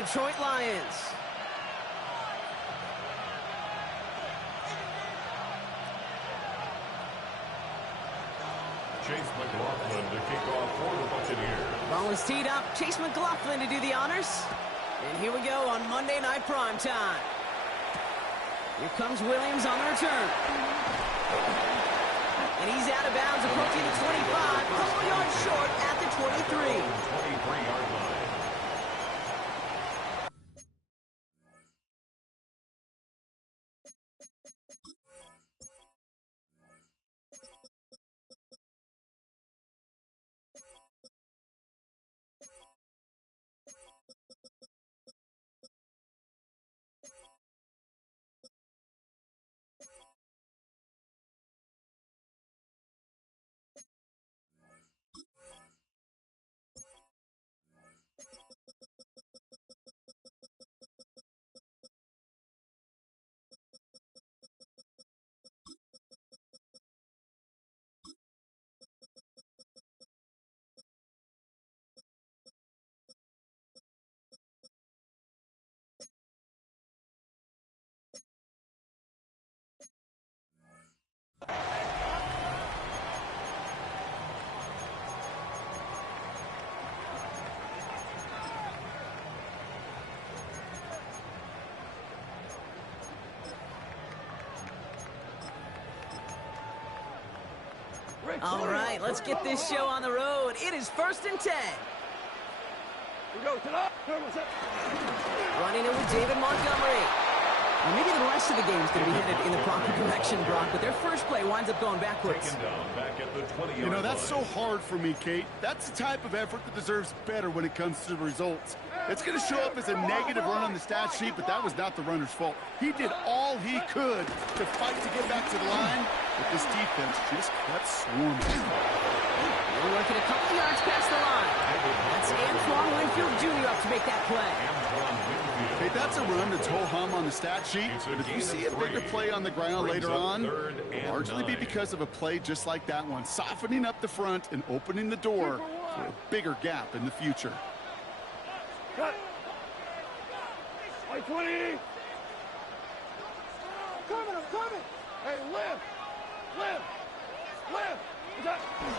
Detroit Lions. Chase McLaughlin to kick off for the Buccaneers. Ball is teed up. Chase McLaughlin to do the honors. And here we go on Monday Night Primetime. Here comes Williams on the return. And he's out of bounds, approaching the 25. A couple yards short at the 23. 23-yard line. All right, let's get this show on the road. It is 1st and 10. We go to the Running it with David Montgomery. Well, maybe the rest of the game is going to be headed in the proper direction, Brock, but their first play winds up going backwards. Taken down back at the 20-yard You know, that's line. so hard for me, Kate. That's the type of effort that deserves better when it comes to the results. It's going to show up as a negative run on the stat sheet, but that was not the runner's fault. He did all he could to fight to get back to the line, but this defense just kept swarming. We're working a couple yards past the line. That's Antoine Winfield Jr. up to make that play. Hey, that's a run that's ho-hum on the stat sheet, but if you see a bigger play on the ground later on, it'll largely be because of a play just like that one, softening up the front and opening the door for a bigger gap in the future. cut. White 20. I'm coming. Hey, live.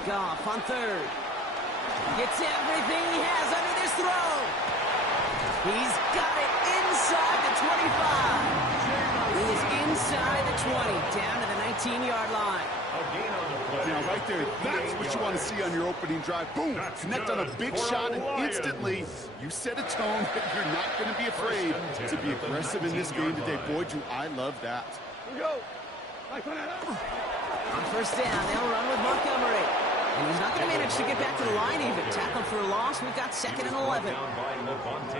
Goff on third. Gets everything he has under this throw. He's got it inside the 25. He is inside the 20, down to the 19-yard line. Now, right there, that's what you want to see on your opening drive. Boom! Connect on a big shot, and instantly, you set a tone that you're not going to be afraid to be aggressive in this game today. Boy, do I love that. We go. On first down, they'll run with Montgomery. And he's not going to manage to get back to the line even. Tackled for a loss. We've got 2nd and 11.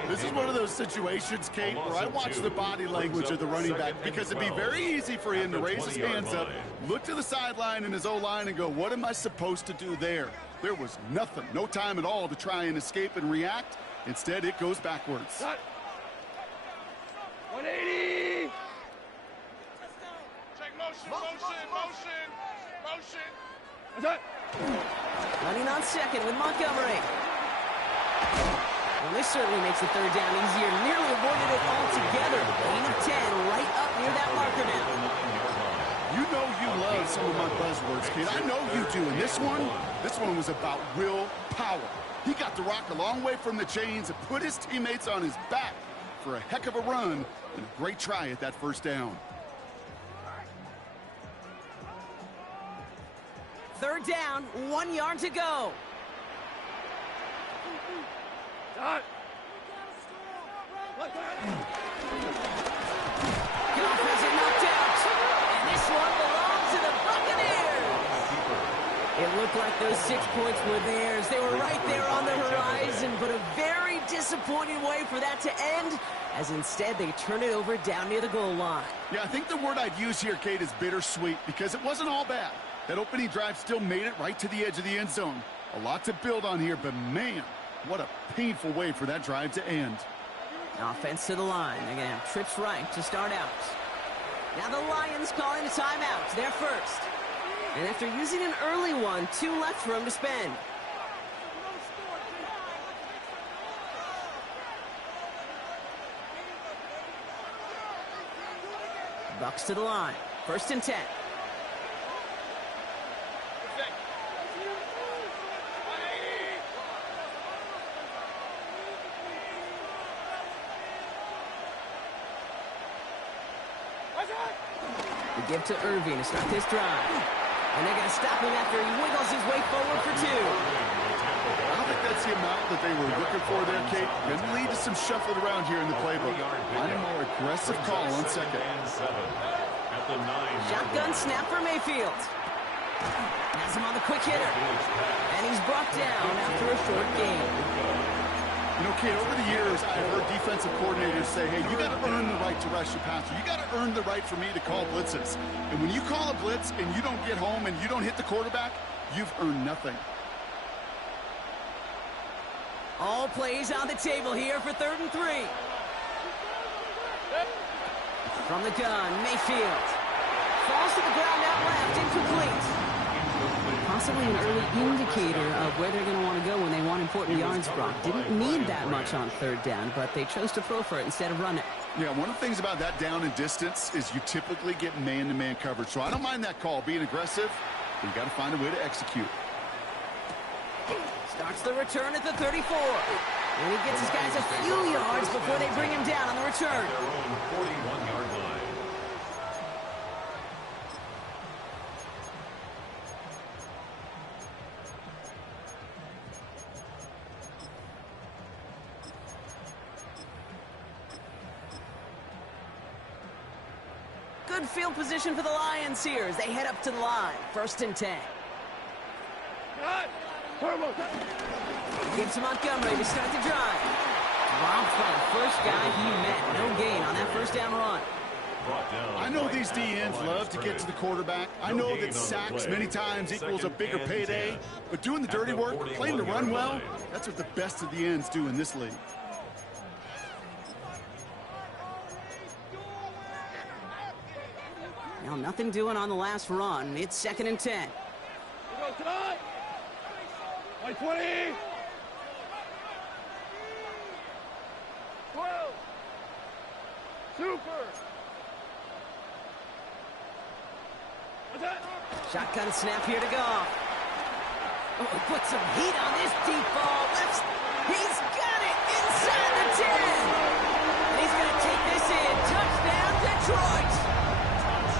This is one of those situations, Kate, where I watch the body language of the running back because it'd be very easy for him to raise his hands up, look to the sideline in his O-line and go, what am I supposed to do there? There was nothing, no time at all to try and escape and react. Instead, it goes backwards. 180. Check motion. What's that? Running on second with Montgomery. Well, this certainly makes the third down easier. Nearly avoided it altogether. Gain of 10 right up near that marker now. You know you love some of my buzzwords, kid. I know you do. And this one was about real power. He got the rock a long way from the chains and put his teammates on his back for a heck of a run and a great try at that first down. Third down, 1 yard to go. Dot. Goff has it knocked out. And this one belongs to the Buccaneers. It looked like those 6 points were theirs. They were right there on the horizon, but a very disappointing way for that to end, as instead they turn it over down near the goal line. Yeah, I think the word I'd use here, Kate, is bittersweet, because it wasn't all bad. That opening drive still made it right to the edge of the end zone. A lot to build on here, but man, what a painful way for that drive to end. Offense to the line. They're going to have trips right to start out. Now the Lions calling a timeout. They're first. And after using an early one, 2 left for them to spend. Bucks to the line. 1st and 10. The give to Irving to start this drive. And they're going to stop him after he wiggles his way forward for 2. I don't think that's the amount that they were looking for there, Kate. Going to lead to some shuffling around here in the playbook. I'm a more aggressive call on 2nd. Shotgun snap for Mayfield. Has him on the quick hitter. And he's brought down after a short game. You know, Kate, over the years, I've heard defensive coordinators say, hey, you got to earn the right to rush your passer. You got to earn the right for me to call blitzes. And when you call a blitz and you don't get home and you don't hit the quarterback, you've earned nothing. All plays on the table here for 3rd and 3. From the gun, Mayfield. Falls to the ground out left, incomplete. Possibly an early indicator of where they're going to want to go when they want important yards, Brock. Didn't need that much on 3rd down, but they chose to throw for it instead of run it. Yeah, one of the things about that down and distance is you typically get man-to-man coverage. So I don't mind that call, being aggressive, but you got to find a way to execute. Starts the return at the 34. And he gets his guys a few yards before they bring him down on the return. Their own 41-yard line. Good field position for the Lions here as they head up to the line. 1st and 10. Gives to Montgomery to start the drive. Dropped by the first guy he met. No gain on that 1st down run. I know these DNs love to get to the quarterback. I know that sacks many times equals a bigger payday. But doing the dirty work, playing to run well, that's what the best of the ends do in this league. Now nothing doing on the last run. It's 2nd and 10. Go tonight. 20. 12. Super. Shotgun snap here to go. Oh, he put some heat on this deep ball. He's got it inside the 10. And he's going to take this in. Touchdown, Detroit.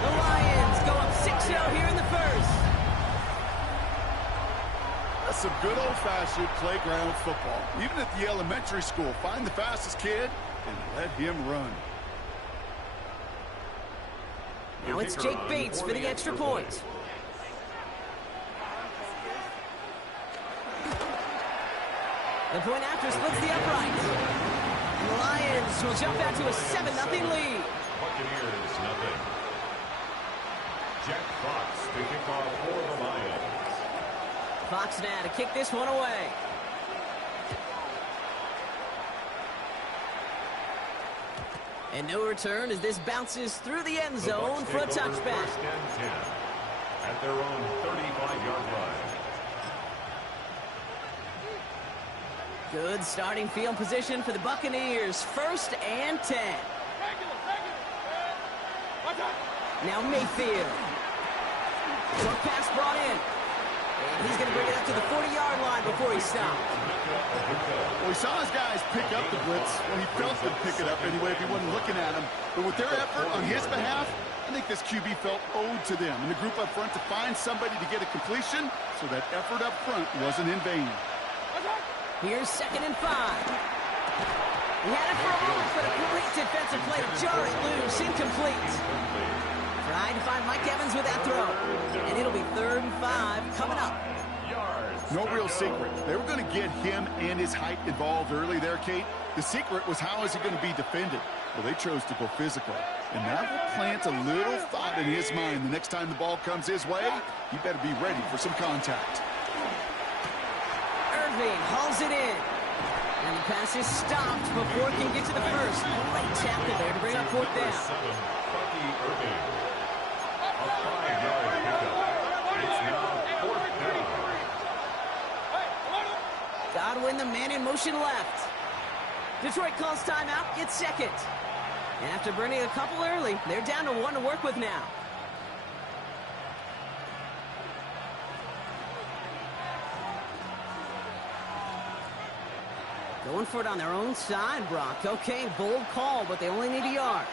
The Lions go up 6-0 here in the 1st. That's some good old-fashioned playground football. Even at the elementary school, find the fastest kid and let him run. Now it's Jake Bates for the extra point. The point after splits the upright. And the Lions will jump out to a 7-0 lead. Buccaneers, nothing. Jack Fox to kick off for the Lions. Fox now to kick this one away. And no return as this bounces through the end zone for a touchback. 1st and 10 at their own 35-yard line. Good starting field position for the Buccaneers. 1st and 10. Now Mayfield. Short pass brought in. And he's going to bring it up to the 40-yard line before he stopped. Well, he saw his guys pick up the blitz. Well, he felt them pick it up anyway if he wasn't looking at him. But with their effort on his behalf, I think this QB felt owed to them and the group up front to find somebody to get a completion so that effort up front wasn't in vain. Here's 2nd and 5. He had it for a moment, but a great defensive play to jar it loose. Incomplete. Trying to find Mike Evans with that throw. And it'll be 3rd and 5 coming up. No real secret. They were going to get him and his height involved early there, Kate. The secret was how is he going to be defended? Well, they chose to go physical. And that will plant a little thought in his mind. The next time the ball comes his way, he better be ready for some contact. Irving hauls it in. And the pass is stopped before it can get to the 1st. Great tackle there to bring up 4th down. A 5-yard pickup. It's now 4th down. Godwin, the man in motion left. Detroit calls timeout. It's 2nd. After burning a couple early, they're down to 1 to work with now. Going for it on their own side, Brock. Okay, bold call, but they only need a yard.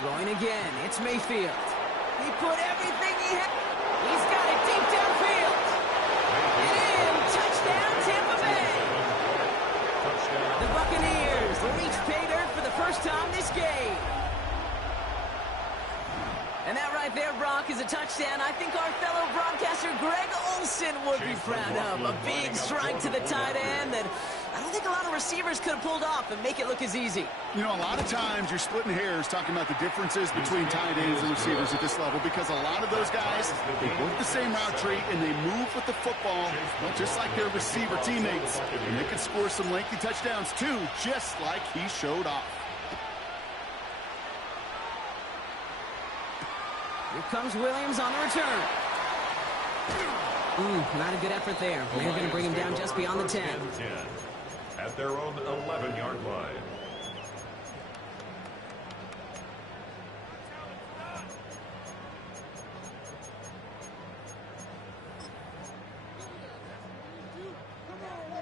Throwing again, it's Mayfield. He put everything he had. He's got it deep downfield. And in, touchdown, Tampa Bay. The Buccaneers reach pay dirt for the first time this game. And that right there, Brock, is a touchdown I think our fellow broadcaster Greg Olson would be proud of. A big strike to the tight end that I don't think a lot of receivers could have pulled off and make it look as easy. You know, a lot of times you're splitting hairs talking about the differences between tight ends and receivers at this level because a lot of those guys, they work the same route tree and they move with the football, well, just like their receiver teammates. And they can score some lengthy touchdowns too, just like he showed off. Here comes Williams on the return. Not a good effort there. They're going to bring him down just beyond the 10. At their own 11-yard line.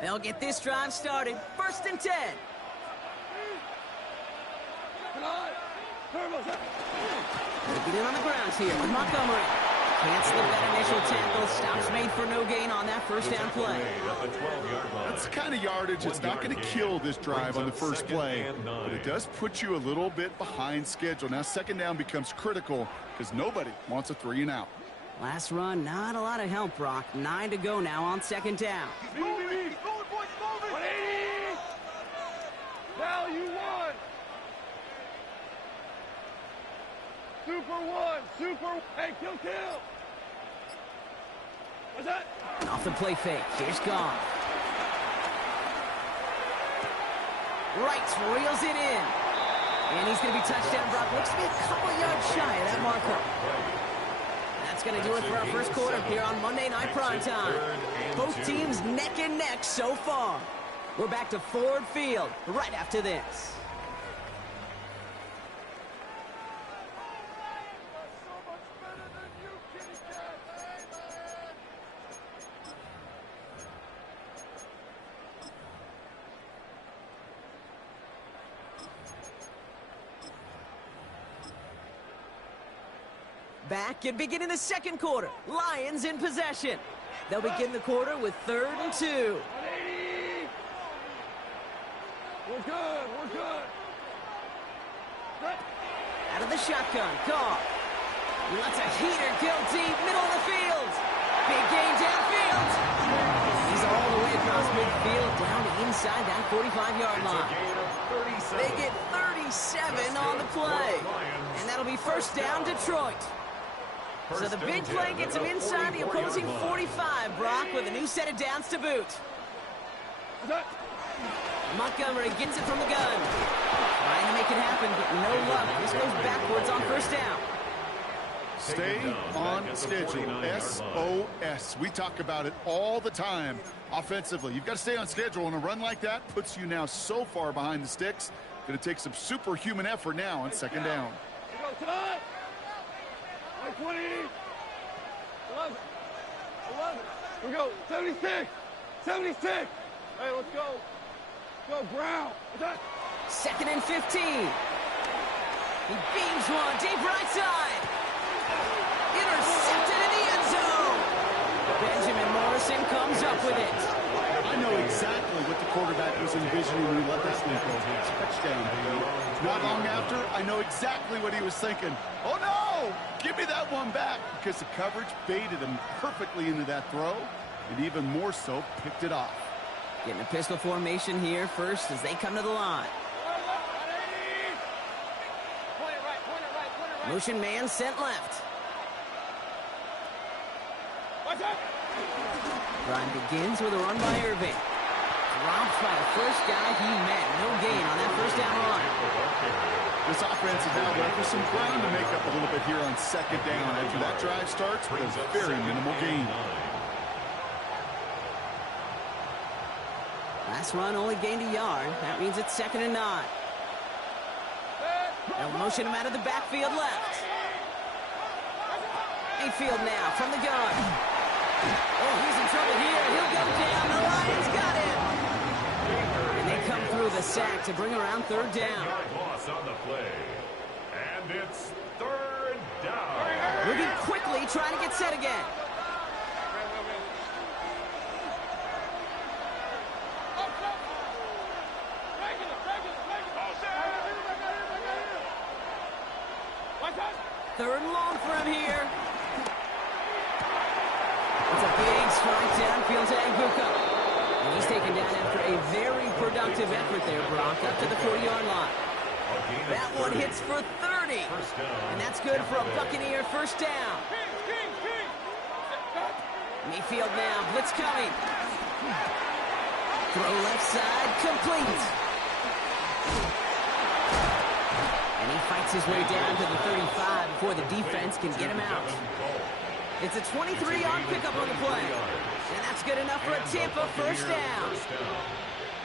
They'll get this drive started. 1st and 10. They get in on the ground here with Montgomery. Cancel that initial tackle. Stops made for no gain on that first down play. That's the kind of yardage it's not going to kill this drive on the first play, but it does put you a little bit behind schedule. Now 2nd down becomes critical because nobody wants a 3 and out. Last run, not a lot of help, Brock. 9 to go now on 2nd down. Now you won. Super 1, super. Hey, kill. What's that? Off the play fake. Here's Goff. Right, reels it in. And he's going to be touchdown, Brock. Looks to be a couple yards shy of that marker. That's going to do it for our first quarter here on Monday Night Primetime. Both teams neck and neck so far. We're back to Ford Field right after this. Back and beginning the 2nd quarter. Lions in possession. They'll begin the quarter with 3rd and 2. We're good. Out of the shotgun, Goff. He lets a heater go deep, middle of the field. Big gain downfield. He's all the way across midfield, down to inside that 45-yard line. They get 37 on the play. And that'll be 1st down, Detroit. So the big play gets him inside the opposing 45, Brock, with a new set of downs to boot. Montgomery gets it from the gun. Trying to make it happen, but no luck. This goes backwards on 1st down. Stay on schedule. SOS. We talk about it all the time offensively. You've got to stay on schedule, and a run like that puts you now so far behind the sticks. Going to take some superhuman effort now on 2nd down. Like 20, 11. We go, 76. Hey, let's go. Go, Brown. 2nd and 15. He beams one deep right side. Intercepted in the end zone. Benjamin Morrison comes up with it. I know exactly what the quarterback was envisioning when he let that thing go. Touchdown, baby. Not long after, I know exactly what he was thinking. Oh, no! Give me that one back, because the coverage baited him perfectly into that throw, and even more so, picked it off. Getting a pistol formation here first as they come to the line. Motion man sent left. Drive begins with a run by Irving. Robbed by the first guy he met. No gain on that first down run. This offense is now left with some ground to make up a little bit here on second down after that drive starts with a very minimal gain. Last run only gained a yard. That means it's 2nd and 9. They'll motion him out of the backfield left. Mayfield now from the gun. Oh, he's in trouble here. He'll go down. The Lions got him. And they come through the sack to bring around 3rd down. Loss on the play. And it's 3rd down. Moving quickly, trying to get set again. Third and long for him here. It's a big strike downfield to Anguka. And he's taken down after a very productive effort there, Brock, up to the 40-yard line. That one hits for 30. And that's good for a Buccaneer first down. Mayfield now, blitz coming. Throw left side, complete. And he fights his way down to the 35 before the defense can get him out. It's a 23-yard pickup on the play. And that's good enough for a Tampa first down.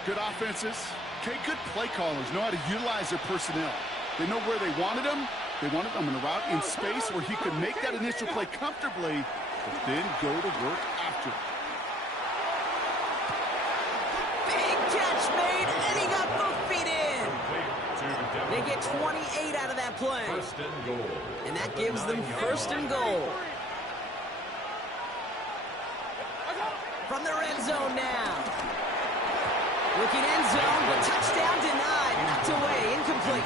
Good offenses. Okay, good play callers know how to utilize their personnel. They know where they wanted them. They wanted them in a route in space where he could make that initial play comfortably, but then go to work after. Big catch made, and he got both feet in. They get 28 out of that play. And that gives them 1st and goal. From the red zone now. Looking end zone, but touchdown denied. Knocked away, incomplete.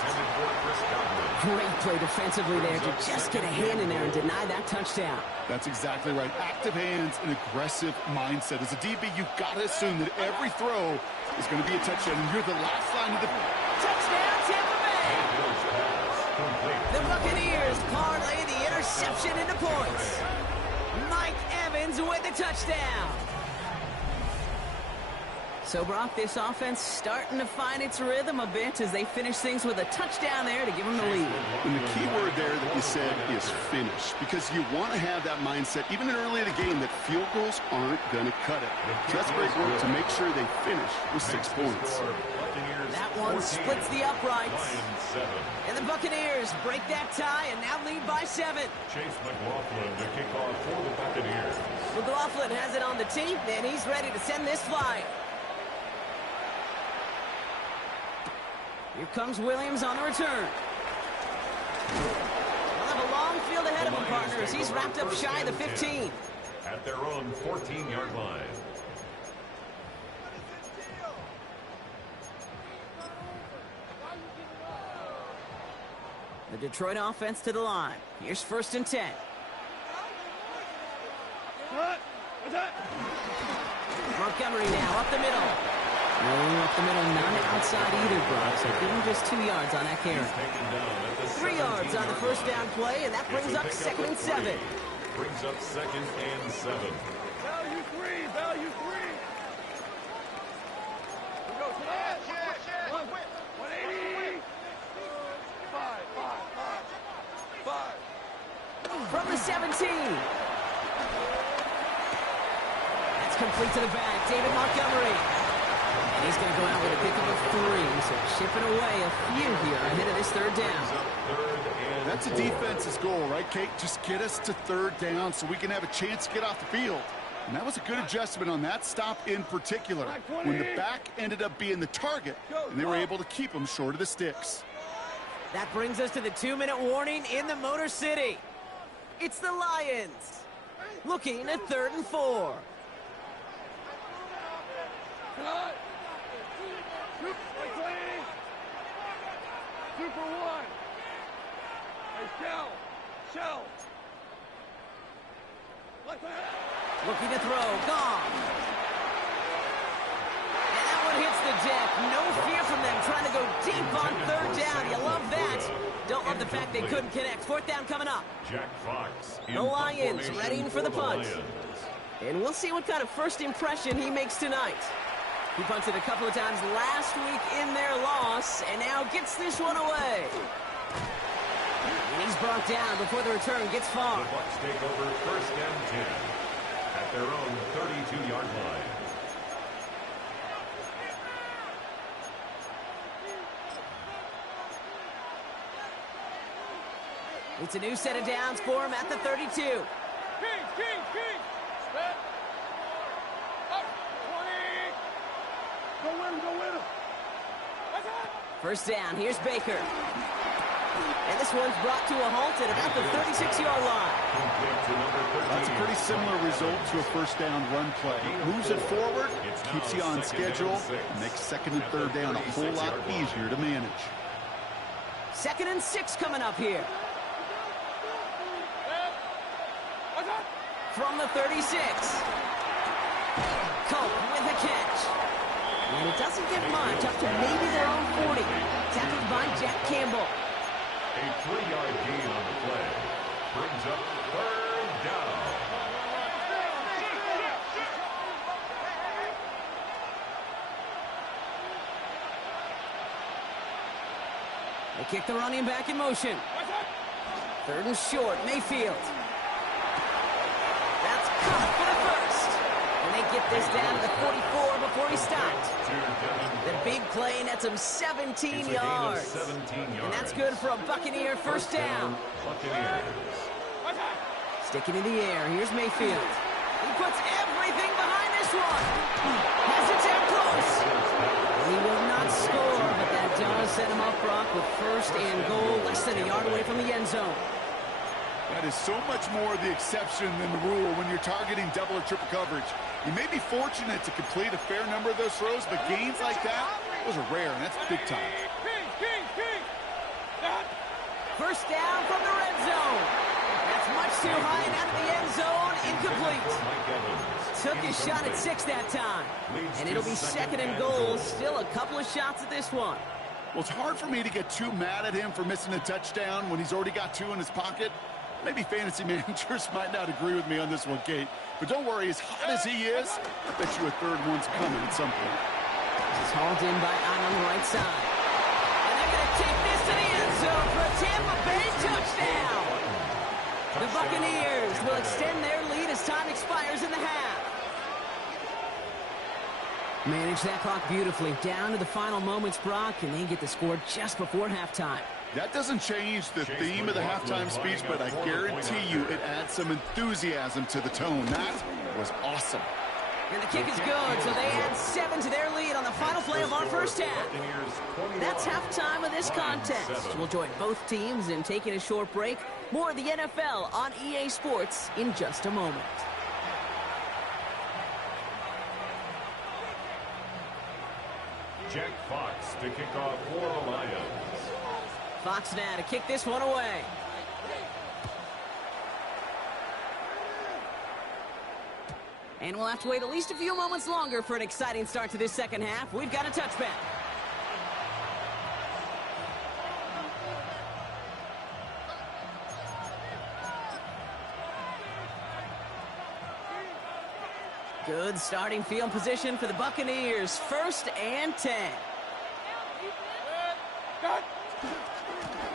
Great play defensively there to just get a hand in there and deny that touchdown. That's exactly right. Active hands and aggressive mindset. As a DB, you've got to assume that every throw is going to be a touchdown, and you're the last line of the... Touchdown, Tampa Bay! The Buccaneers parlay the interception into points. Mike Evans with the touchdown. So, Brock, this offense starting to find its rhythm a bit as they finish things with a touchdown there to give them the lead. And the key word there that you said is finish, because you want to have that mindset, even in early in the game, that field goals aren't going to cut it. So that's great work to make sure they finish with 6 points. That one splits the uprights. And the Buccaneers break that tie and now lead by 7. Chase McLaughlin to kick off for the Buccaneers. McLaughlin has it on the tee, and he's ready to send this flying. Here comes Williams on the return. They'll have a long field ahead of him, partners. He's wrapped up shy of the 15. At their own 14-yard line. The Detroit offense to the line. Here's 1st and 10. Montgomery now up the middle. No, up the middle, none outside either, Brock. So give him just 2 yards on that carry. 3 yards on the first down play, and that brings up 2nd and 7. Brings up 2nd and 7. Value 3, value 3. We go to that. 180. 5. From the 17. That's complete to the back. David Montgomery. And he's going to go out with a pickup of 3. So chipping away a few here ahead of this 3rd down. That's a defense's goal, right, Kate? Just get us to 3rd down so we can have a chance to get off the field. And that was a good adjustment on that stop in particular, when the back ended up being the target, and they were able to keep him short of the sticks. That brings us to the 2-minute warning in the Motor City. It's the Lions, looking at 3rd and 4. Super 1. Hey, Shell. Looking to throw, gone. And that one hits the deck. No fear from them, trying to go deep on 3rd down. You love that. Don't love the fact they couldn't connect. 4th down coming up. Jack Fox. The Lions readying for the punt. And we'll see what kind of first impression he makes tonight. He punted a couple of times last week in their loss, and now gets this one away. And he's brought down before the return gets far. The Bucs take over first and 10 at their own 32-yard line. It's a new set of downs for him at the 32. King! Step. Up. 20. Go win him. That's it. First down, here's Baker. And this one's brought to a halt at about the 36-yard line. That's a pretty similar result to a first down run play. Moves it forward, keeps you on schedule, makes second and third down a whole lot easier to manage. 2nd and 6 coming up here. From the 36. Cope with a catch. And it doesn't get much, up to maybe their own 40. Tackled by Jack Campbell. A 3-yard gain on the play brings up third down. They kick the running back in motion. 3rd and short, Mayfield. That's caught for the first. And they get this down to the 44 before he stopped. The big play nets him 17 yards. And that's good for a Buccaneer first down. Sticking in the air, here's Mayfield. He puts everything behind this one. Has it down close. He will not score, but that does set him up, Brock, with first and goal, less than a yard away from the end zone. That is so much more the exception than the rule when you're targeting double or triple coverage. You may be fortunate to complete a fair number of those throws, but gains like that, those are rare, and that's big time. King. First down from the red zone. That's much too high and out of the end zone. Incomplete. Took his shot at 6 that time. And it'll be 2nd and goal. Still a couple of shots at this one. Well, it's hard for me to get too mad at him for missing a touchdown when he's already got 2 in his pocket. Maybe fantasy managers might not agree with me on this one, Kate. But don't worry, as hot as he is, I bet you a third one's coming at some point. This is hauled in by Ahn on the right side. And they're going to take this to the end zone for a Tampa Bay touchdown. The Buccaneers will extend their lead as time expires in the half. Manage that clock beautifully. Down to the final moments, Brock, and they get the score just before halftime. That doesn't change the theme of the halftime speech, but I guarantee you it adds some enthusiasm to the tone. That was awesome. And the kick is good, so they add 7 to their lead on the final play of our first half. That's halftime of this contest. We'll join both teams in taking a short break. More of the NFL on EA Sports in just a moment. Jack Fox to kick off for the Lions. Fox now to kick this one away. And we'll have to wait at least a few moments longer for an exciting start to this second half. We've got a touchback. Good starting field position for the Buccaneers. 1st and 10.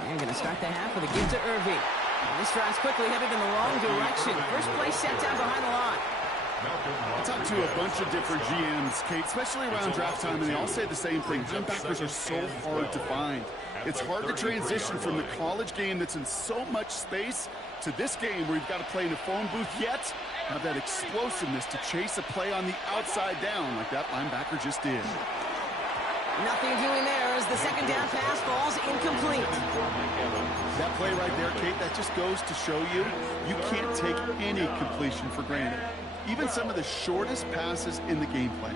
They're going to start the half with a give to Irving. And this drive's quickly headed in the wrong direction. First play set down behind the line. I talked to a bunch of different GMs, Kate, especially around draft time, and they all say the same thing. Linebackers are so hard to find. It's hard to transition from the college game that's in so much space to this game where you've got to play in a phone booth, yet have that explosiveness to chase a play on the outside down like that linebacker just did. Nothing doing there as the second down pass falls incomplete. That play right there, Kate, that just goes to show you can't take any completion for granted. Even some of the shortest passes in the game plan.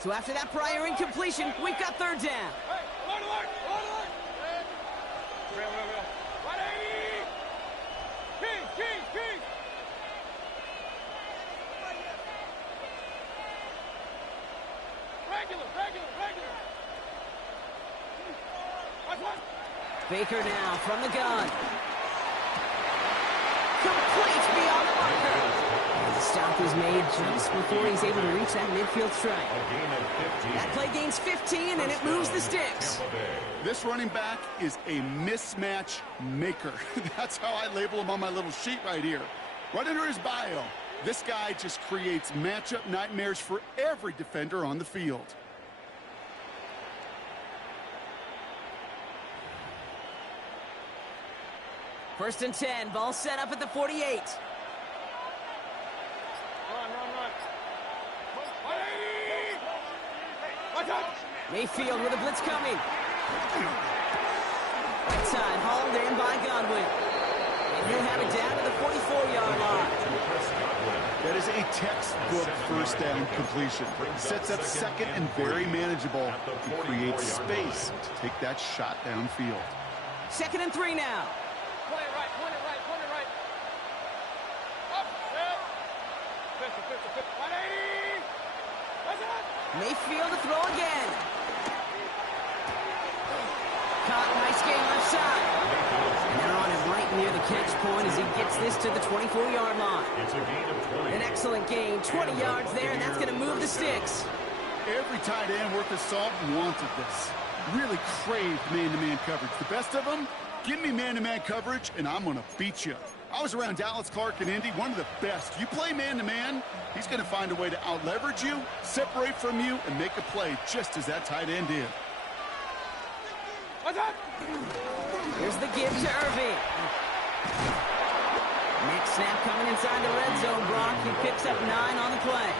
So after that prior incompletion, we've got third down. King. Regular. Baker now from the gun. complete beyond the marker. The stop is made just before he's able to reach that midfield strike. That play gains 15, and it moves the sticks. This running back is a mismatch maker. That's how I label him on my little sheet right here. Right under his bio, this guy just creates matchup nightmares for every defender on the field. First and 10, ball set up at the 48. Run, run. 180! Watch out! Mayfield with a blitz coming. Right side, hauled in by Godwin. And he'll have it down to the 44-yard line. That is a textbook first down completion. Sets up second and very manageable. He creates space to take that shot downfield. Second and 3 now. Point it right. Up, set. 50. 180! Watch out! Mayfield to throw again. Caught, nice game left side. And they're on him right near the catch point as he gets this to the 24-yard line. It's a gain of 20. An excellent gain, 20 yards there, and that's going to move the sticks. Every tight end worth his salt wanted this. Really craved man-to-man coverage. The best of them, give me man-to-man coverage, and I'm going to beat you. I was around Dallas Clark and Indy, one of the best. You play man-to-man, he's going to find a way to out-leverage you, separate from you, and make a play just as that tight end did. Watch out! Here's the give to Irving. Next snap coming inside the red zone, Brock. He picks up 9 on the play.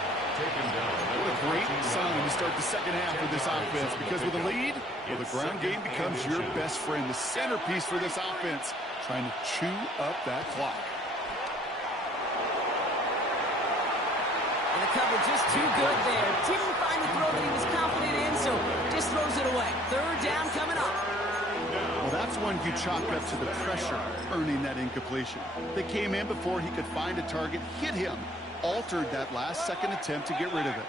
What a great sign to start the second half of this offense, because with a lead, well, the ground game becomes your best friend, the centerpiece for this offense, trying to chew up that clock. And the coverage just too good there. Didn't find the throw that he was confident in, so just throws it away. Third down coming up. Well, that's one you chalk up to the pressure, earning that incompletion. They came in before he could find a target, hit him, altered that last-second attempt to get rid of it.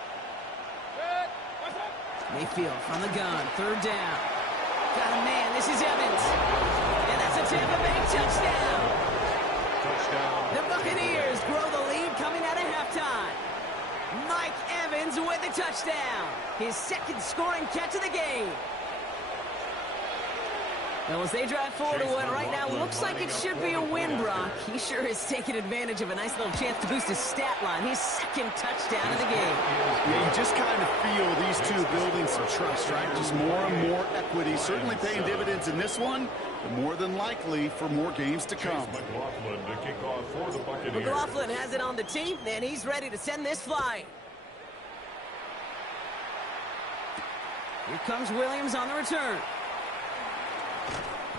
Mayfield from the gun, third down. Got a man, this is Evans. And that's a Tampa Bay touchdown. The Buccaneers grow the lead coming out of halftime. Mike Evans with the touchdown. His second scoring catch of the game. Well, as they drive forward to what right now looks like it should be a win, Brock. He sure is taking advantage of a nice little chance to boost his stat line. His second touchdown of the game. Yeah, you just kind of feel these two building some trust, right? Just more and more equity. Certainly paying dividends in this one, but more than likely for more games to come. McLaughlin to kick off for the Buccaneers. McLaughlin has it on the team, and he's ready to send this flying. Here comes Williams on the return.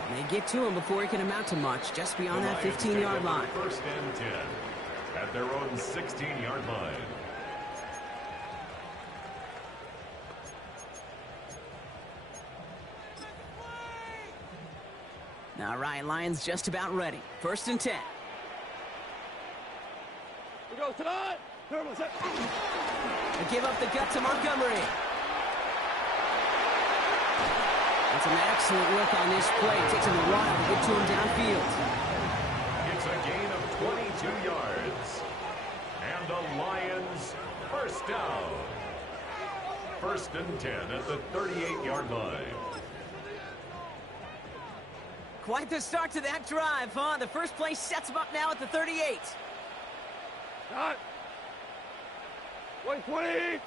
And they get to him before he can amount to much, just beyond that 15-yard line. First and 10 at their own 16-yard line. Now Ryan Lyons just about ready. First and 10. We go tonight. Turbo set. They give up the gut to Montgomery. And some excellent work on this play. It takes him a while to get to him downfield. It's a gain of 22 yards. And the Lions first down. First and 10 at the 38-yard line. Quite the start to that drive, huh? The first play sets him up now at the 38. Shot. 120.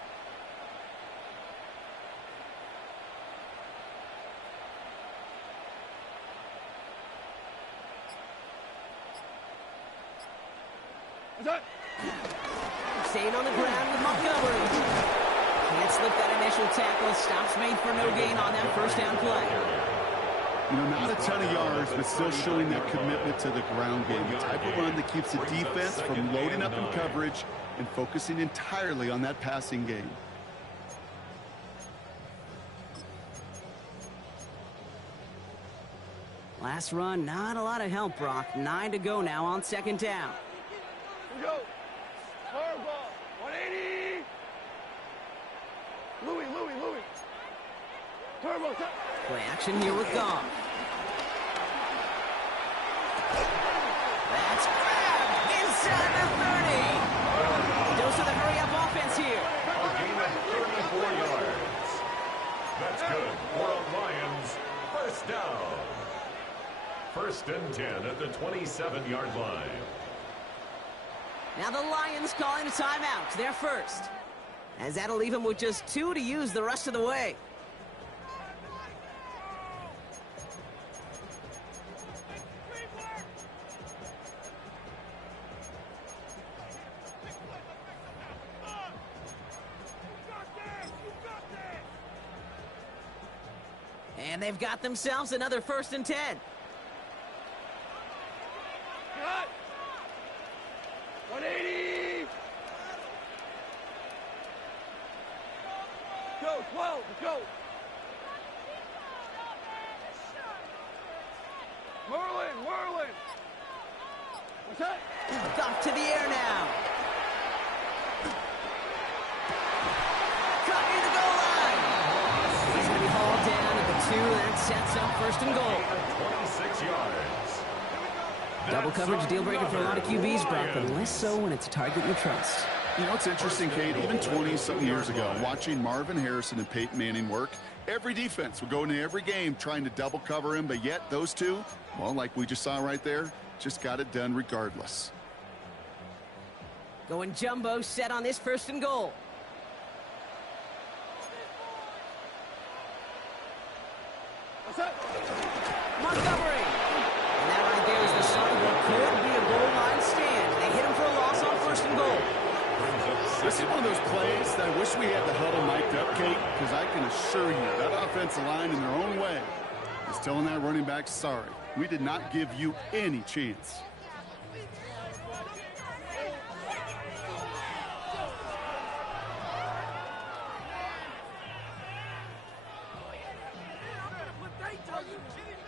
Staying on the ground with Montgomery. Can't slip that initial tackle. Stops made for no gain on that first down play. You know, not a ton of yards, but still showing that commitment to the ground game. The type of run that keeps the defense from loading up in coverage and focusing entirely on that passing game. Last run, not a lot of help, Brock. 9 to go now on second down. We go. Turbo. 180. Louis. Turbo set. Play action here with Goff. That's grabbed. inside the 30. Dose of the hurry-up offense here. A gain of 34 yards. That's good for a Lions first down. First and 10 at the 27-yard line. Now the Lions calling a timeout. They're first. As that'll leave them with just 2 to use the rest of the way. And they've got themselves another first and 10. Cut. 180. Go, 12, let's go. Merlin. What's that? Off to the air now. Cut near the goal line. He's going to be hauled down at the 2. That sets up first and goal. 26 yards. Double coverage deal breaker for a lot of QBs, Brock, but less so when it's a target you trust. You know, it's interesting, Kate, even 20-something years ago, watching Marvin Harrison and Peyton Manning work, every defense would go into every game trying to double cover him, but yet those two, well, like we just saw right there, just got it done regardless. Going jumbo set on this first and goal. What's that? Montgomery. And that right there is the start of what could be a goal line stand. They hit him for a loss on first and goal. This is one of those plays that I wish we had the huddle mic'd up, Kate, because I can assure you that offensive line in their own way is telling that running back, sorry, we did not give you any chance.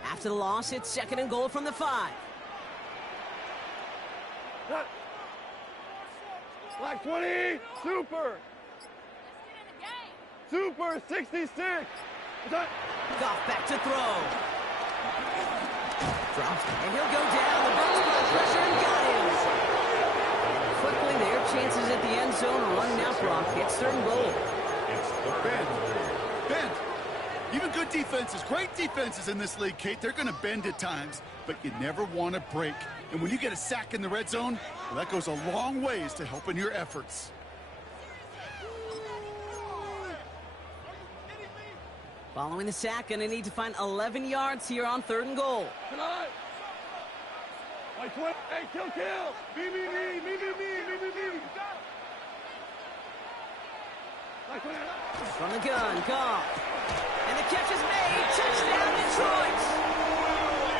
After the loss, it's second and goal from the 5. Cut. Black 20. Super. 66. What's that? Goff back to throw. Drops, and he'll go down. The Bills put pressure and got him. Quickly, their chances at the end zone are running out, Brock. It's third and goal. It's third. Bend. Even good defenses, great defenses in this league, Kate, they're going to bend at times, but you never want to break. And when you get a sack in the red zone, well, that goes a long ways to helping your efforts. Following the sack, going to need to find 11 yards here on third and goal. Come on. White 20. Hey, kill. Me. Black 20. From the gun, Goff. And the catch is made. Touchdown, Detroit.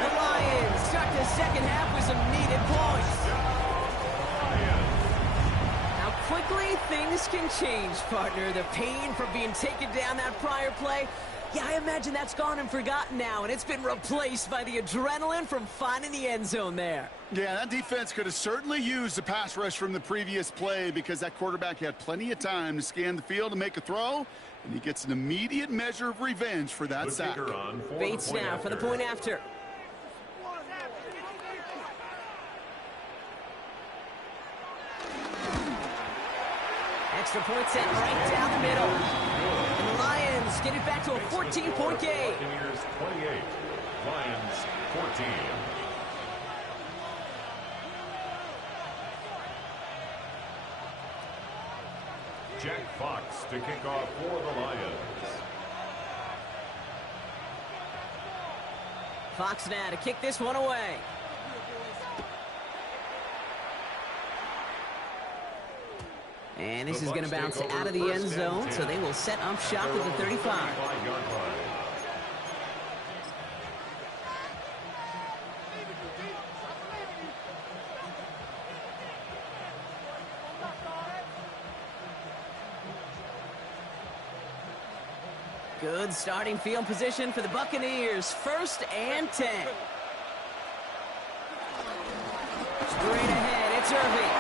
The Lions start the second half with some needed points. How quickly things can change, partner. The pain from being taken down that prior play, yeah, I imagine that's gone and forgotten now, and it's been replaced by the adrenaline from finding the end zone there. Yeah, that defense could have certainly used the pass rush from the previous play because that quarterback had plenty of time to scan the field and make a throw, and he gets an immediate measure of revenge for that sack. Bates now for the point after. Extra point set right down the middle. And the Lions get it back to a 14-point game. Buccaneers 28, Lions 14. Jack Fox to kick off for the Lions. Fox now to kick this one away. And this is going to bounce out of the end zone, so they will set up shop at the 35. Good starting field position for the Buccaneers. First and 10. Straight ahead, it's Irving.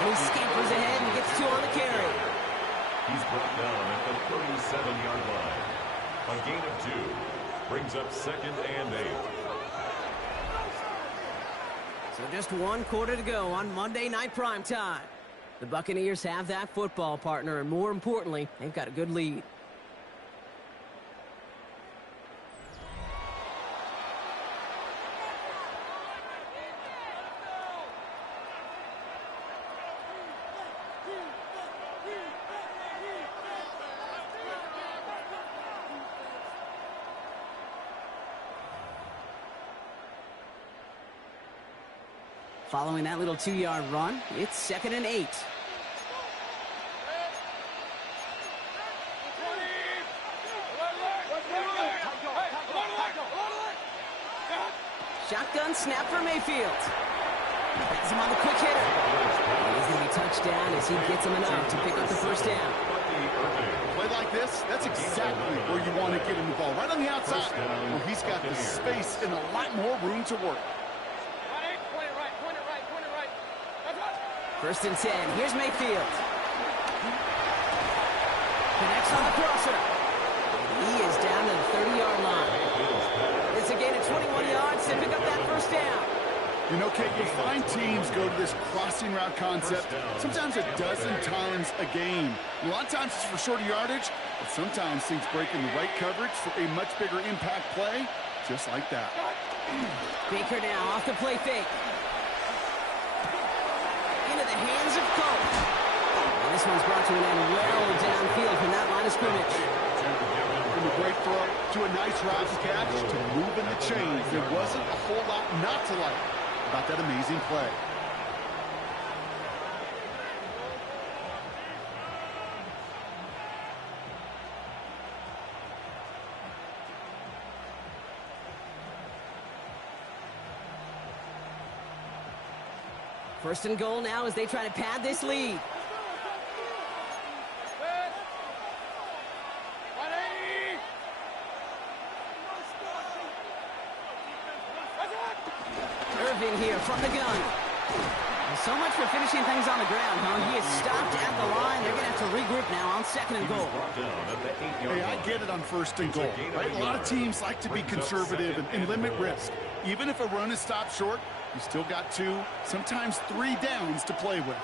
And he scampers ahead and gets 2 on the carry. He's brought down at the 37-yard line. A gain of 2 brings up second and 8. So just one quarter to go on Monday Night Primetime. The Buccaneers have that football partner, and more importantly, they've got a good lead. Following that little 2-yard run, it's 2nd and 8. Shotgun snap for Mayfield. Has him on the quick hitter. And he's going to be touched down as he gets him enough to pick up the first down. Play like this, that's exactly where you want to get him the ball. Right on the outside, where he's got the space and a lot more room to work. 1st and 10. Here's Mayfield. Connects on the crosser. He is down to the 30-yard line. It's a gain of 21 yards to pick up that first down. You know, Kate, you'll find teams go to this crossing route concept sometimes a dozen times a game. A lot of times it's for shorter yardage, but sometimes things break in the right coverage for a much bigger impact play, just like that. Baker now off the play fake. Into the hands of Cole. And this one's brought to an end well downfield from that line of scrimmage. From a great throw to a nice route catch to moving the chains. There wasn't a whole lot not to like about that amazing play. First and goal now as they try to pad this lead. Irving here from the gun. And so much for finishing things on the ground, huh? He is stopped at the line. They're going to have to regroup now on 2nd and goal. Hey, I get it on 1st and goal, right? A lot of teams like to be conservative and limit risk. Even if a run is stopped short, you still got 2, sometimes 3 downs to play with.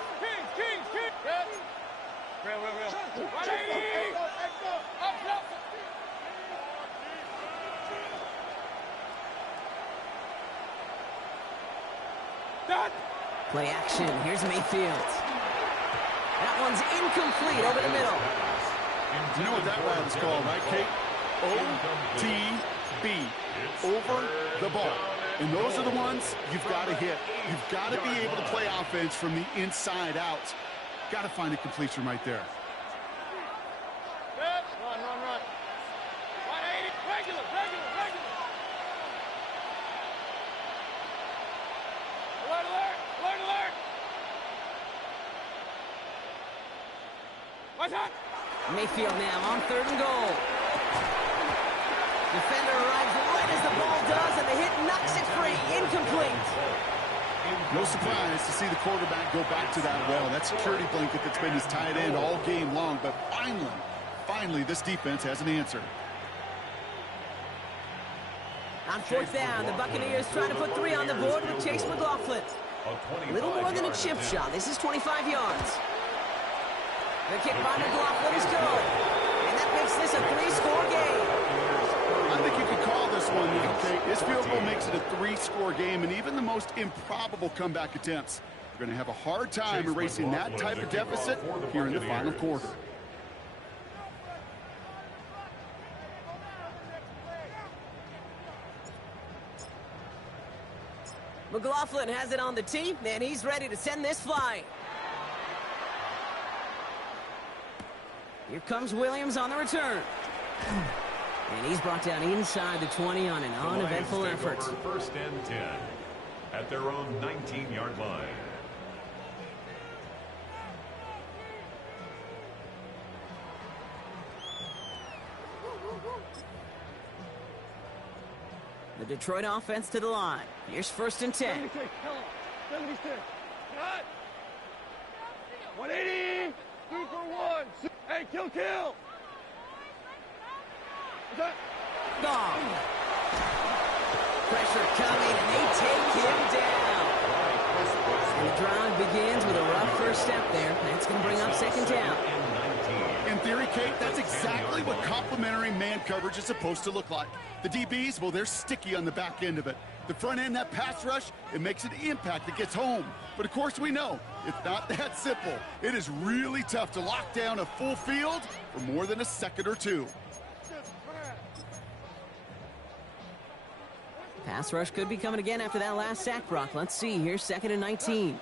Play action. Here's Mayfield. That one's incomplete over the middle. You know what that route is called, right, Kate? O-T-B. Over the ball. And those are the ones you've got to hit. You've got to be able to play offense from the inside out. Got to find a completion right there. Run. 180. Regular. Alert. What's that? Mayfield now on 3rd and goal. Defender arrives right as the ball does, and the hit knocks it free. Incomplete. No surprise to see the quarterback go back to that well. That security blanket that's been his tight end all game long. But finally, this defense has an answer. On 4th down, the Buccaneers trying to put 3 on the board with Chase McLaughlin. A little more than a chip shot. This is 25 yards. The kick by McLaughlin is good. And that makes this a 3-score game. I think you could call this one, okay? This field goal makes it a 3-score game, and even the most improbable comeback attempts are going to have a hard time erasing that type of deficit here in the final quarter. McLaughlin has it on the tee, and he's ready to send this flying. Here comes Williams on the return. And he's brought down inside the 20 on an uneventful effort. 1st and 10 at their own 19-yard line. The Detroit offense to the line. Here's 1st and 10. 76. 76. Cut. 180. 2 for 1. Hey, kill. Gone. Pressure coming, and they take him down. first step there. That's going to bring up second down. In theory, Kate, that's exactly what complementary man coverage is supposed to look like. The DBs, well, they're sticky on the back end of it. The front end, that pass rush, it makes an impact that gets home. But of course we know, it's not that simple. It is really tough to lock down a full field for more than a second or two. Pass rush could be coming again after that last sack, Brock. Let's see here, 2nd and 19.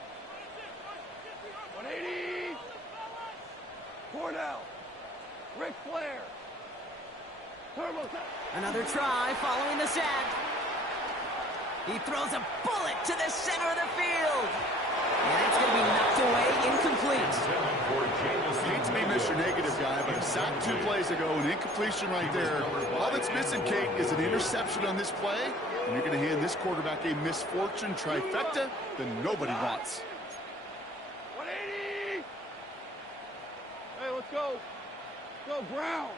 180. Cornell. Ric Flair. Turbo. Another try following the sack. He throws a bullet to the center of the field. And it's going to be knocked away, incomplete. Hate to be Mr. Negative guy, but a sack 2 plays ago, an incompletion right there. All that's missing, Kate, is an interception on this play. And you're going to hand this quarterback a misfortune trifecta that nobody wants. 180. Hey, let's go. Go, Brown.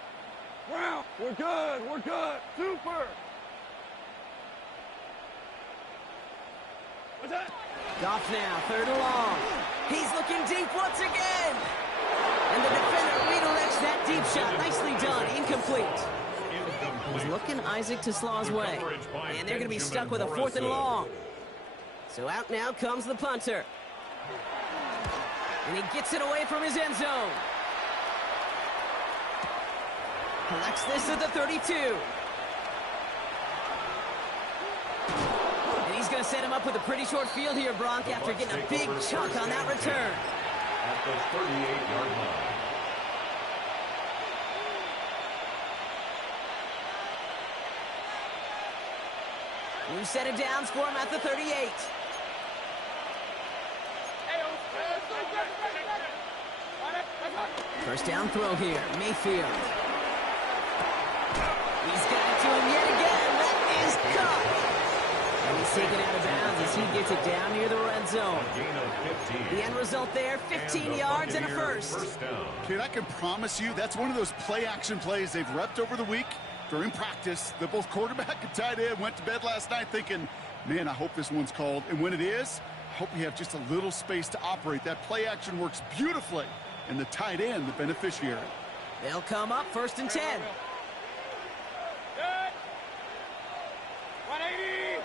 Brown. We're good. We're good. Super. What's that? Goff now, 3rd and long. He's looking deep once again. And the defender redirects that deep shot. Nicely done. Incomplete. He's looking Isaac to Slaw's way. And they're going to be stuck with a 4th and long. So out now comes the punter. And he gets it away from his end zone. Collects this at the 32. And he's going to set him up with a pretty short field here, Brock, after getting a big chunk on that return. At the 38-yard line. New set of downs for him at the 38. First down throw here, Mayfield. He's got it to him yet again. That is caught. And he's taken out of bounds as he gets it down near the red zone. The end result there, 15 yards and a first. Kid, I can promise you that's one of those play-action plays they've repped over the week. During practice, the both quarterback and tight end went to bed last night thinking, man, I hope this one's called. And when it is, I hope we have just a little space to operate. That play action works beautifully. And the tight end, the beneficiary. They'll come up 1st and 10. Good. 180.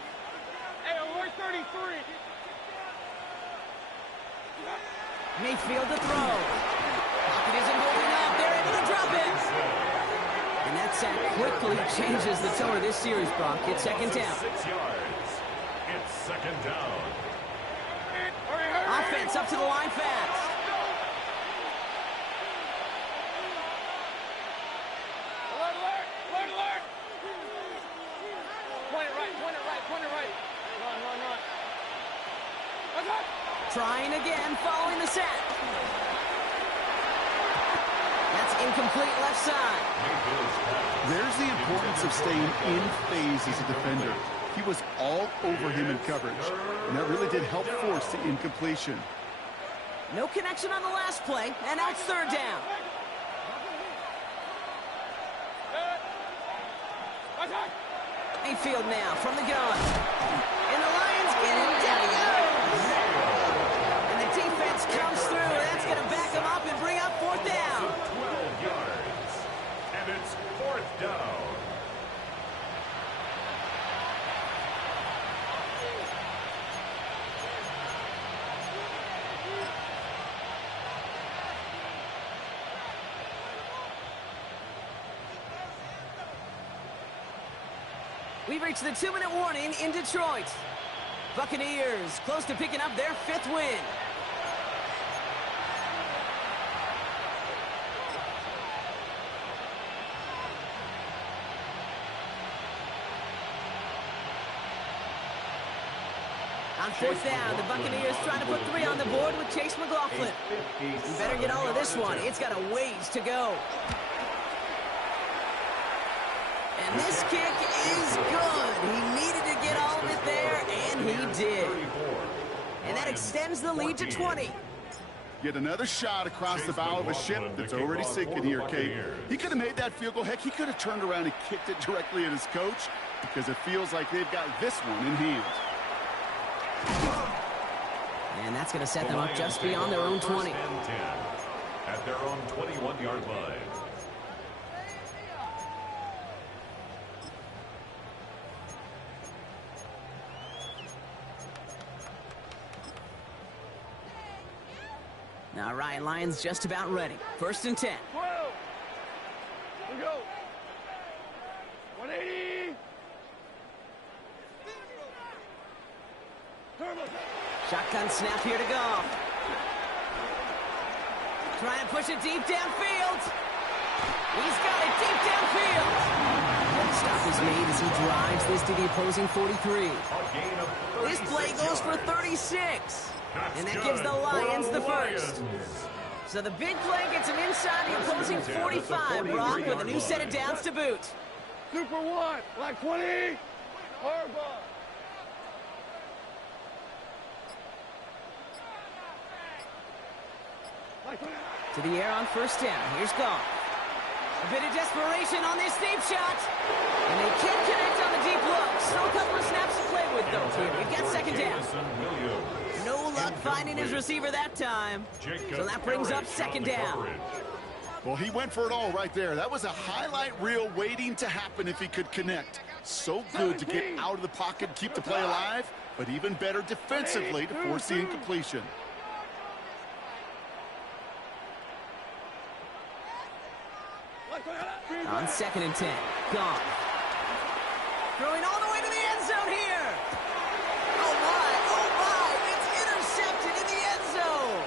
Hey, we're 33. Mayfield to throw. Pocket isn't holding up. They're able to drop it. And that sack quickly changes the tone of this series, Brock. It's 2nd down. 6 yards. It's 2nd down. Offense up to the line fast. Alert. Point it right. Run. Trying again, following the sack. That's incomplete left side. There's the importance of staying in phase as a defender. He was all over him in coverage, and that really did help force the incompletion. No connection on the last play, and now it's 3rd down. Mayfield now from the gun. And the Lions get it. Down he goes. And the defense comes through. That's going to back them up and bring up 4th down. 12 yards. And it's 4th down. We've reached the 2-minute warning in Detroit. Buccaneers close to picking up their 5th win. On 4th down, the Buccaneers trying to put 3 on the board with Chase McLaughlin. You better get all of this one. It's got a ways to go. And this kick is good. He needed to get all of it there, and he did. And that extends the lead to 20. Yet another shot across the bow of a ship that's already sinking here, Kate. He could have made that field goal. Heck, he could have turned around and kicked it directly at his coach because it feels like they've got this one in hand. And that's that's going to set them up just beyond their own 20. First and 10 at their own 21-yard line. Now Ryan Lyons just about ready. First and 10. 12. Here we go. 180. Turbo. Shotgun snap here to go. Trying to push it deep downfield. He's got it deep downfield. The stop is made as he drives this to the opposing 43. A gain of This play 36 goes for yards. 36. That's And that good gives the for Lions the Lions. first. So the big play gets him inside the opposing 45, Brock, with a new set of downs to boot. Super 1. Black 20. Hardball. Black 20. To the air on first down. Here's Goff. A bit of desperation on this deep shot. And they can't connect on the deep look. Still a couple of snaps to play with, though. Here, we've got second down. No luck finding his receiver that time. So that brings up second down. Well, he went for it all right there. That was a highlight reel waiting to happen if he could connect. So good to get out of the pocket and keep the play alive, but even better defensively to force the incompletion. On second and 10. Goff. Throwing all the way to the end zone here. Oh my, it's intercepted in the end zone.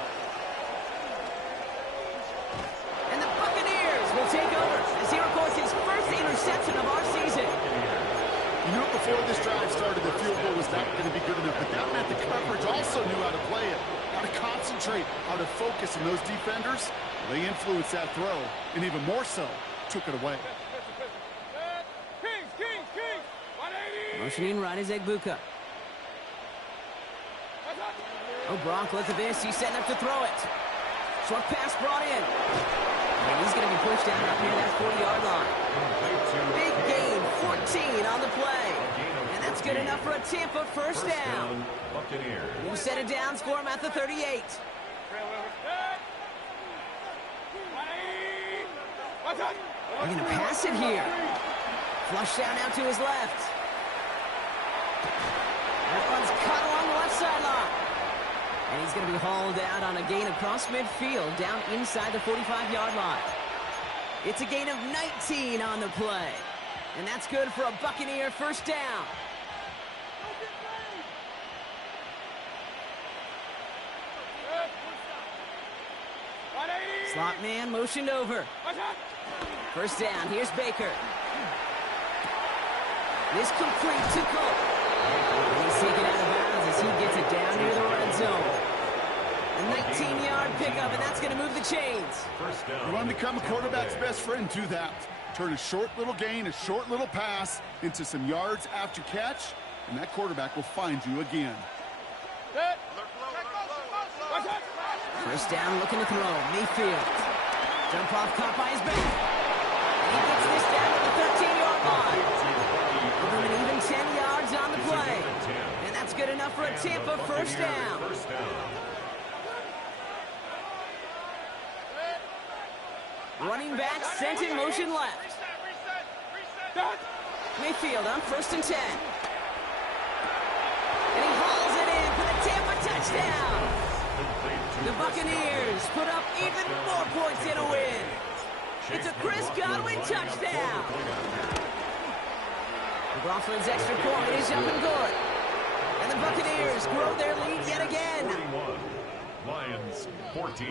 And the Buccaneers will take over as he records his first interception of our season. You knew before this drive started the field goal was not going to be good enough, but that meant the coverage also knew how to play it, how to concentrate, how to focus, and those defenders, well, they influenced that throw, and even more so, took it away. Kings. 180. Motioning right is Egbuka. Oh, Brock, look at this. He's setting up to throw it. Short pass brought in. And he's going to be pushed down up near that 40-yard line. Big gain, 14 on the play. And that's good enough for a Tampa first down. New set of downs for him at the 38. They're going to pass it here. Flush down out to his left. That one's cut along the left sideline. And he's going to be hauled out on a gain across midfield down inside the 45-yard line. It's a gain of 19 on the play. And that's good for a Buccaneer first down. Slot man motioned over. First down, here's Baker. This complete to Cole. And he's taken out of bounds as he gets it down near the red zone. A 19-yard pickup, and that's going to move the chains. You want to become a quarterback's best friend, do that. Turn a short little gain, a short little pass into some yards after catch, and that quarterback will find you again. First down, looking to throw. Mayfield. Jump off, caught by his back. He gets this down to the 13-yard line. Give him an even 10 yards on the play. And that's good enough for a Tampa first down. Running back sent in motion left. Mayfield on first and 10. And he hauls it in for the Tampa touchdown. The Buccaneers put up even more points in a win. It's a Chris Godwin touchdown. McLaughlin's extra point is up and good. And the Buccaneers grow their lead yet again. 41, Lions 14.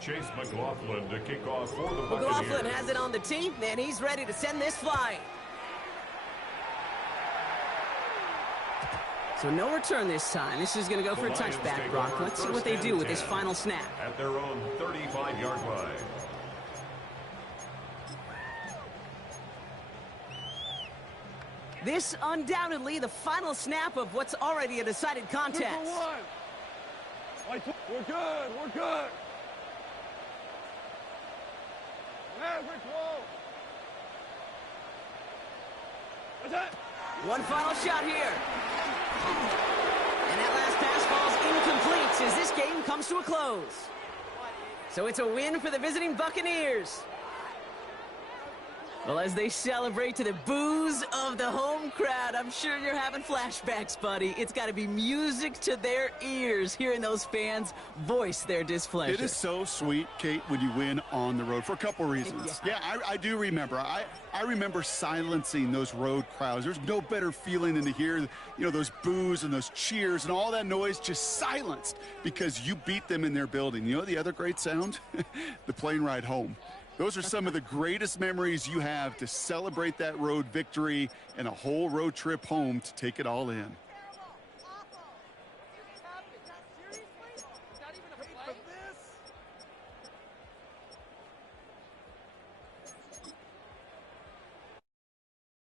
Chase McLaughlin to kick off for the Buccaneers. McLaughlin has it on the tee, and he's ready to send this flying. So no return this time. This is going to go for a touchback, Brock. Let's see what they do with this final snap. At their own 35-yard line. This undoubtedly the final snap of what's already a decided contest. We're good. Maverick wall. What's that? One final shot here. And that last pass falls incomplete as this game comes to a close. So it's a win for the visiting Buccaneers. Well, as they celebrate to the boos of the home crowd, I'm sure you're having flashbacks, buddy. It's got to be music to their ears, hearing those fans voice their displeasure. It is so sweet, Kate, when you win on the road for a couple reasons. Yeah, I do remember. I remember silencing those road crowds. There's no better feeling than to hear, those boos and those cheers and all that noise just silenced because you beat them in their building. You know the other great sound? The plane ride home. Those are some of the greatest memories you have to celebrate that road victory and a whole road trip home to take it all in.